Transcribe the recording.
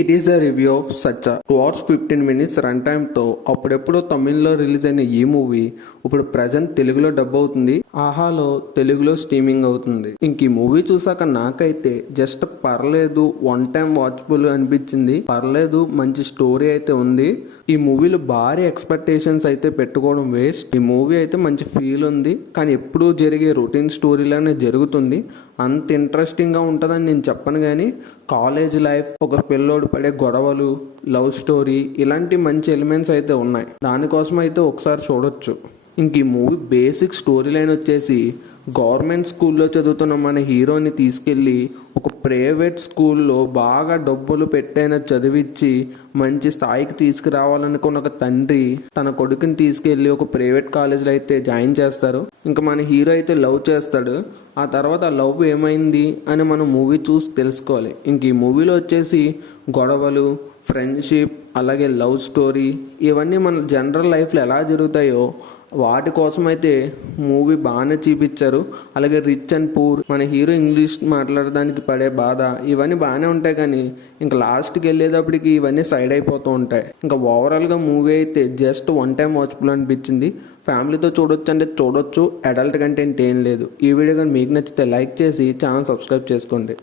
It is the review of Sachcha 2 hours 15 minutes run టైమ్తో అప్పుడెప్పుడో తమిళ్లో రిలీజ్ అయిన ఈ మూవీ ఇప్పుడు ప్రజెంట్ తెలుగులో డబ్ అవుతుంది. ఆహాలో తెలుగులో స్ట్రీమింగ్ అవుతుంది. ఇంక ఈ మూవీ చూసాక నాకైతే జస్ట్ పర్లేదు, వన్ టైం వాచబుల్ అనిపించింది. పర్లేదు, మంచి స్టోరీ అయితే ఉంది. ఈ మూవీలో భారీ ఎక్స్పెక్టేషన్స్ అయితే పెట్టుకోవడం వేస్ట్. ఈ మూవీ అయితే మంచి ఫీల్ ఉంది, కానీ ఎప్పుడూ జరిగే రొటీన్ స్టోరీలానే జరుగుతుంది. అంత ఇంట్రెస్టింగ్గా ఉంటుందని నేను చెప్పను, కానీ కాలేజ్ లైఫ్, ఒక పిల్లోడు పడే గొడవలు, లవ్ స్టోరీ, ఇలాంటి మంచి ఎలిమెంట్స్ అయితే ఉన్నాయి. దానికోసం అయితే ఒకసారి చూడొచ్చు. ఇంక ఈ మూవీ బేసిక్ స్టోరీ లైన్ వచ్చేసి గవర్నమెంట్ స్కూల్లో చదువుతున్న మన హీరోని తీసుకెళ్ళి ఒక ప్రైవేట్ స్కూల్లో బాగా డబ్బులు పెట్టైనా చదివించి మంచి స్థాయికి తీసుకురావాలనుకున్న ఒక తండ్రి తన కొడుకుని తీసుకెళ్ళి ఒక ప్రైవేట్ కాలేజీలో అయితే జాయిన్ చేస్తారు. ఇంకా మన హీరో అయితే లవ్ చేస్తాడు. ఆ తర్వాత ఆ లవ్ ఏమైంది అని మనం మూవీ చూసి తెలుసుకోవాలి. ఇంక ఈ మూవీలో వచ్చేసి గొడవలు, ఫ్రెండ్షిప్, అలాగే లవ్ స్టోరీ, ఇవన్నీ మన జనరల్ లైఫ్లో ఎలా జరుగుతాయో వాటి కోసం అయితే మూవీ బాగానే చూపించారు. అలాగే రిచ్ అండ్ పూర్, మన హీరో ఇంగ్లీష్ మాట్లాడడానికి పడే బాధ, ఇవన్నీ బాగానే ఉంటాయి. కానీ ఇంకా లాస్ట్కి వెళ్ళేటప్పటికి ఇవన్నీ సైడ్ అయిపోతూ ఉంటాయి. ఇంకా ఓవరాల్గా మూవీ అయితే జస్ట్ వన్ టైం వాచబుల్ అనిపించింది. ఫ్యామిలీతో చూడొచ్చు అంటే చూడొచ్చు, అడల్ట్ కంటెంట్ ఏం లేదు. ఈ వీడియో కానీ మీకు నచ్చితే లైక్ చేసి ఛానల్ సబ్స్క్రైబ్ చేసుకోండి.